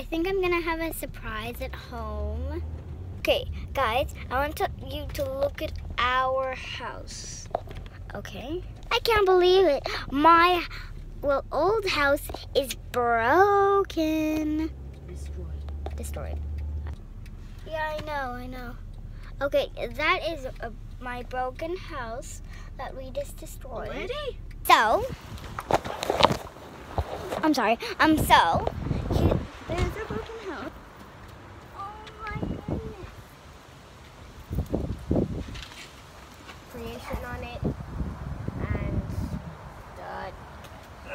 I think I'm gonna have a surprise at home. Okay, guys, I want you to look at our house. Okay? I can't believe it. My, old house is broken. Destroyed. Yeah, I know. Okay, that is my broken house that we just destroyed. Already? So, I'm sorry. There's a broken house. Oh my goodness. Creation on it. And done.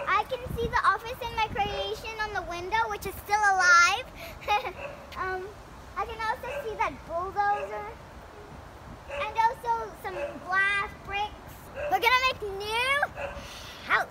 I can see the office in my creation on the window, which is still alive. I can also see that bulldozer. And also some glass bricks. We're gonna make new house.